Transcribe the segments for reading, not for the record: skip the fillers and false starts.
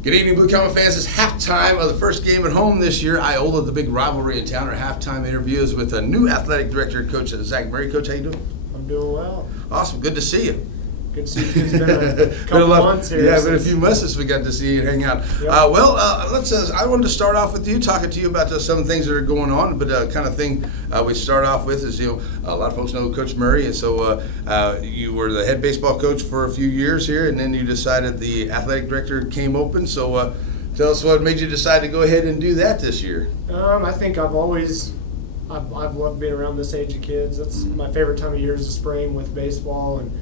Good evening, Blue Comet fans. It's halftime of the first game at home this year. Iola, the big rivalry in town. Our halftime interview is with a new athletic director, Coach Zach Murray. Coach, how you doing? I'm doing well. Awesome. Good to see you. Good to see you. It's been a couple months here. Yeah, been a few months since we got to see you and hang out. Yep. Let's. I wanted to start off with you, talking to you about some things that are going on. But kind of thing we start off with is, a lot of folks know Coach Murray, and so you were the head baseball coach for a few years here, and then you decided the athletic director came open. So tell us what made you decide to go ahead and do that this year. I think I've loved being around this age of kids. That's my favorite time of year is the spring with baseball, and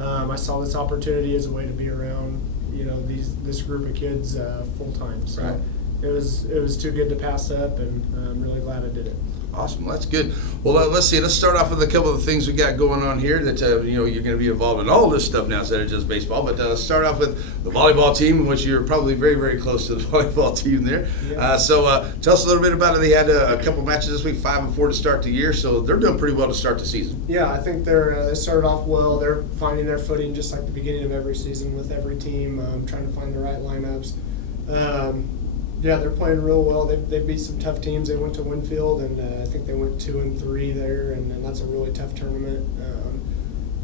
I saw this opportunity as a way to be around, this group of kids full time. So right. It was too good to pass up, and I'm really glad I did it. Awesome. That's good. Well, let's see. Let's start off with a couple of things we got going on here that, you're going to be involved in all this stuff now instead of just baseball. But let's start off with the volleyball team, in which you're probably very, very close to the volleyball team there. Yeah. So tell us a little bit about it. They had a couple matches this week, 5-4 to start the year. So they're doing pretty well to start the season. Yeah, I think they started off well. They're finding their footing just like the beginning of every season with every team, trying to find the right lineups. Yeah, they're playing real well. They beat some tough teams. They went to Winfield, and I think they went 2-3 there, and that's a really tough tournament.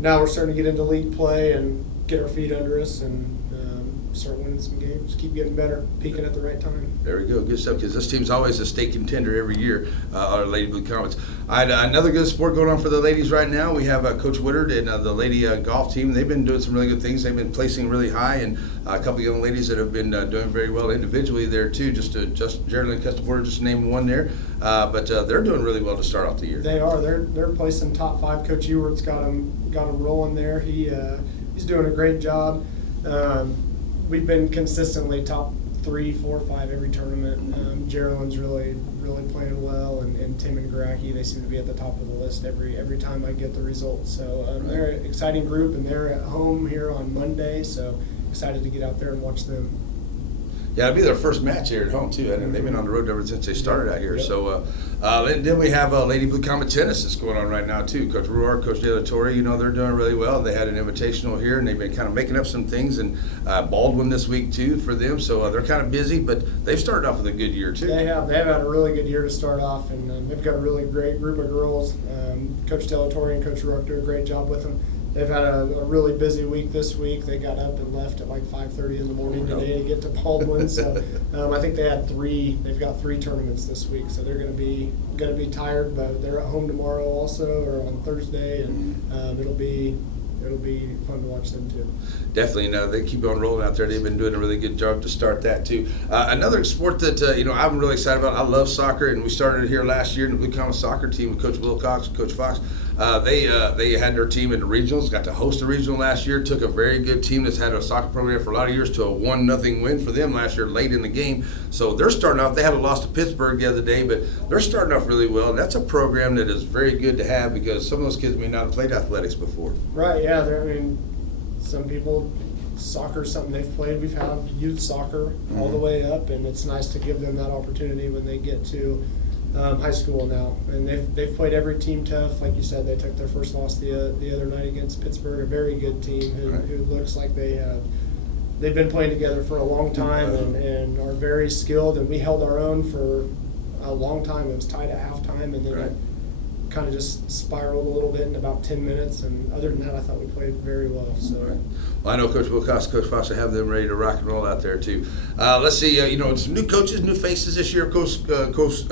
Now we're starting to get into league play and get our feet under us and start winning some games, keep getting better, peaking at the right time. There we go. Good stuff, because this team's always a state contender every year, our Lady Blue Comets. I had another good sport going on for the ladies right now. We have Coach Woodard and the lady golf team. They've been doing some really good things. They've been placing really high, and a couple of young ladies that have been doing very well individually there too. Just Geraldine Custaporter, just named one there. But they're doing really well to start off the year. They are. They're placing top 5. Coach Ewart's got them rolling there. He's doing a great job. We've been consistently top 3, 4, 5 every tournament. Geraldine's really playing well, and Tim and Garacki, they seem to be at the top of the list every time I get the results. So they're an exciting group, and they're at home here on Monday. So excited to get out there and watch them. Yeah, it'll be their first match here at home too. And they've been on the road ever since they started out here. Yep. So then we have Lady Blue Comet tennis that's going on right now too. Coach Ruar, Coach De La Torre, they're doing really well. They had an invitational here, and they've been kind of making up some things. And Baldwin this week too for them. So they're kind of busy, but they've started off with a good year too. They have had a really good year to start off, and they've got a really great group of girls. Coach De La Torre and Coach Ruar do a great job with them. They've had a really busy week this week. They got up and left at like 5:30 in the morning today to get to Baldwin. So I think they had 3. They've got 3 tournaments this week, so they're going to be tired. But they're at home tomorrow also, or on Thursday, and it'll be fun to watch them too. Definitely, they keep on rolling out there. They've been doing a really good job to start that too. Another sport that I'm really excited about. I love soccer, and we started here last year in the Blue Comet soccer team with Coach Wilcox and Coach Fox. They had their team in the regionals. Got to host a regional last year. Took a very good team that's had a soccer program for a lot of years to a 1-0 win for them last year late in the game. So they're starting off. They had a loss to Pittsburgh the other day, but they're starting off really well. And that's a program that is very good to have, because some of those kids may not have played athletics before. Right. Yeah. Some people, soccer is something they've played. We've had youth soccer all the way up, and it's nice to give them that opportunity when they get to high school now. And they've played every team tough. Like you said, they took their first loss the other night against Pittsburgh, a very good team who looks like they've been playing together for a long time and are very skilled. And we held our own for a long time. It was tied at halftime, and then it kind of just spiraled a little bit in about 10 minutes, and other than that, I thought we played very well. So, well, I know Coach Wilcox, Coach Fox have them ready to rock and roll out there too. Let's see, some new coaches, new faces this year. Of course, Coach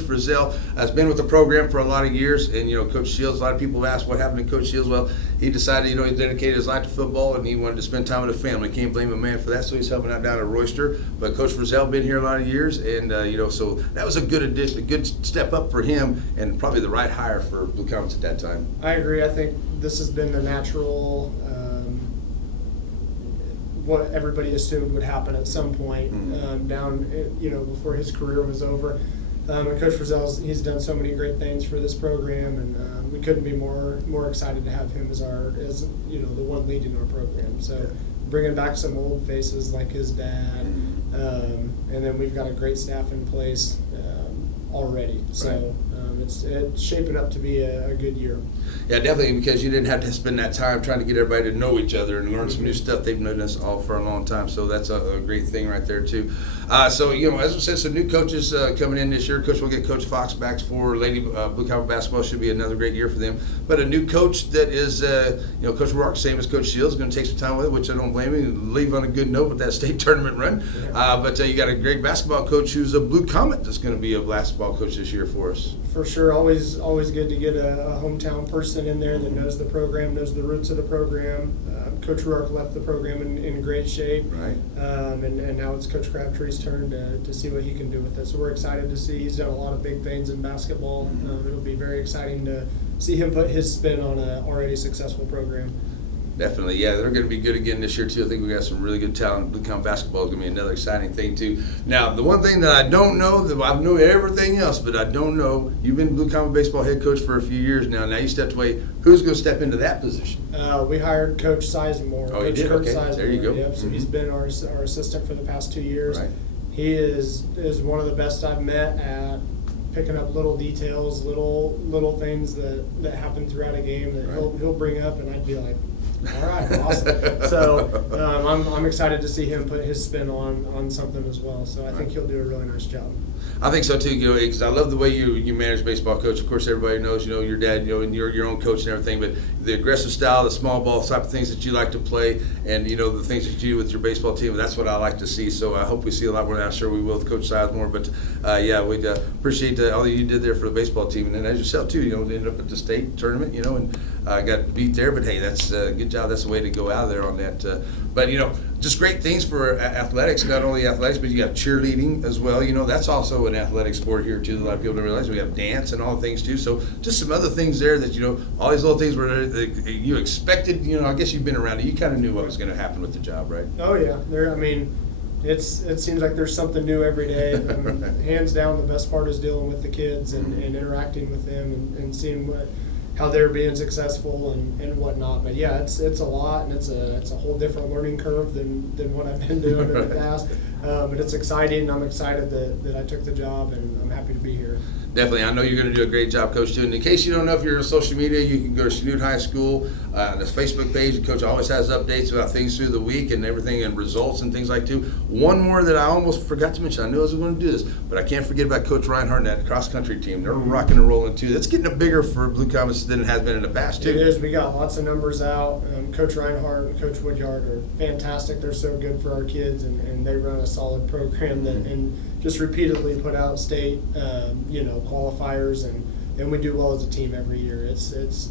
Frizzell has been with the program for a lot of years, and Coach Shields. A lot of people have asked what happened to Coach Shields. Well, he decided, he dedicated his life to football, and he wanted to spend time with the family. Can't blame a man for that, so he's helping out down at Royster. But Coach Frizzell been here a lot of years, and so that was a good addition, a good step up for him, and probably the right hire for Blue Comets at that time. I agree. I think this has been the natural, what everybody assumed would happen at some point before his career was over. And Coach Frizzell, he's done so many great things for this program, and we couldn't be more excited to have him as the one leading our program. So bringing back some old faces like his dad, and then we've got a great staff in place already. So It's shaping up to be a good year. Yeah, definitely, because you didn't have to spend that time trying to get everybody to know each other and learn some new stuff. They've known us all for a long time, so that's a great thing right there too. So as I said, some new coaches coming in this year. Coach, we'll get Coach Fox back for Lady Blue Comet basketball. Should be another great year for them. But a new coach that is, Coach Rourke, same as Coach Shields, going to take some time with it, which I don't blame him. Leave on a good note with that state tournament run. Yeah. But you got a great basketball coach who's a Blue Comet that's going to be a basketball coach this year for us. For sure, always good to get a hometown person in there that knows the program, knows the roots of the program. Coach Rourke left the program in great shape, Right. And now it's Coach Crabtree's turn to see what he can do with it. So we're excited to see. He's done a lot of big things in basketball. It'll be very exciting to see him put his spin on an already successful program. Definitely, yeah, they're going to be good again this year too. I think we got some really good talent. Blue Comet basketball is going to be another exciting thing too. Now, the one thing that I don't know, that I know everything else, but I don't know. You've been Blue Comet baseball head coach for a few years now. Now you stepped away. Who's going to step into that position? We hired Coach Sizemore. Oh, you Coach did? Kurt Okay, Sizemore. there you go. Yep. So he's been our assistant for the past 2 years. Right. He is one of the best I've met at picking up little details, little things that happen throughout a game that he'll bring up, and I'd be like, all right, awesome. So I'm excited to see him put his spin on something as well. So I think he'll do a really nice job. I think so too, because I love the way you manage baseball, coach. Of course, everybody knows, your dad, and you're your own coach and everything. But the aggressive style, the small ball type of things that you like to play, and the things that you do with your baseball team, that's what I like to see. So I hope we see a lot more. I'm sure we will with Coach Sizemore. But we'd appreciate all that you did there for the baseball team, and then as yourself too. Ended up at the state tournament, and got beat there. But hey, that's a good job. That's the way to go out of there on that. But just great things for athletics. Not only athletics, but you got cheerleading as well. That's also an athletic sport here too. That a lot of people don't realize. We have dance and all things too. So just some other things there that all these little things where you expected. I guess you've been around it. You kind of knew what was going to happen with the job, right? Oh yeah, it seems like there's something new every day. Hands down, the best part is dealing with the kids and interacting with them and seeing how they're being successful and whatnot. But yeah, it's a lot, and it's a whole different learning curve than what I've been doing in the past. But it's exciting. I'm excited that I took the job, and I'm happy to be here. Definitely. I know you're going to do a great job, Coach, too. And in case you don't know, if you're on social media, you can go to Chanute High School, the Facebook page. The coach always has updates about things through the week and everything and results and things like that. One more that I almost forgot to mention. I knew I was going to do this, but I can't forget about Coach Reinhardt and that cross-country team. They're rocking and rolling, too. That's getting bigger for Blue Comets than it has been in the past, too. It is. We got lots of numbers out. Coach Reinhardt and Coach Woodyard are fantastic. They're so good for our kids, and they run a solid program and just repeatedly put out state, qualifiers, and we do well as a team every year.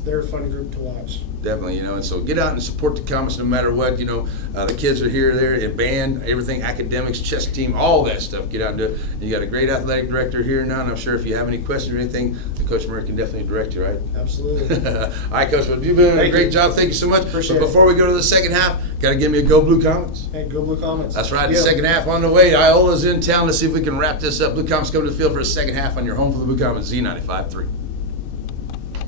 They're a fun group to watch. Definitely, and so get out and support the Comets no matter what. The kids are here, there, in band, everything, academics, chess team, all that stuff. Get out and do it. And you got a great athletic director here now, and I'm sure if you have any questions or anything, the Coach Murray can definitely direct you, right? Absolutely. All right, Coach, well, you've been doing a great job. Thank you so much. Appreciate but before we go to the second half, got to give me a Go Blue Comets. Hey, go Blue Comets. That's right. The second half on the way. Iola's in town. Let's see if we can wrap this up. Blue Comets coming to the field for the second half on your home for the Blue Comets, Z95.3.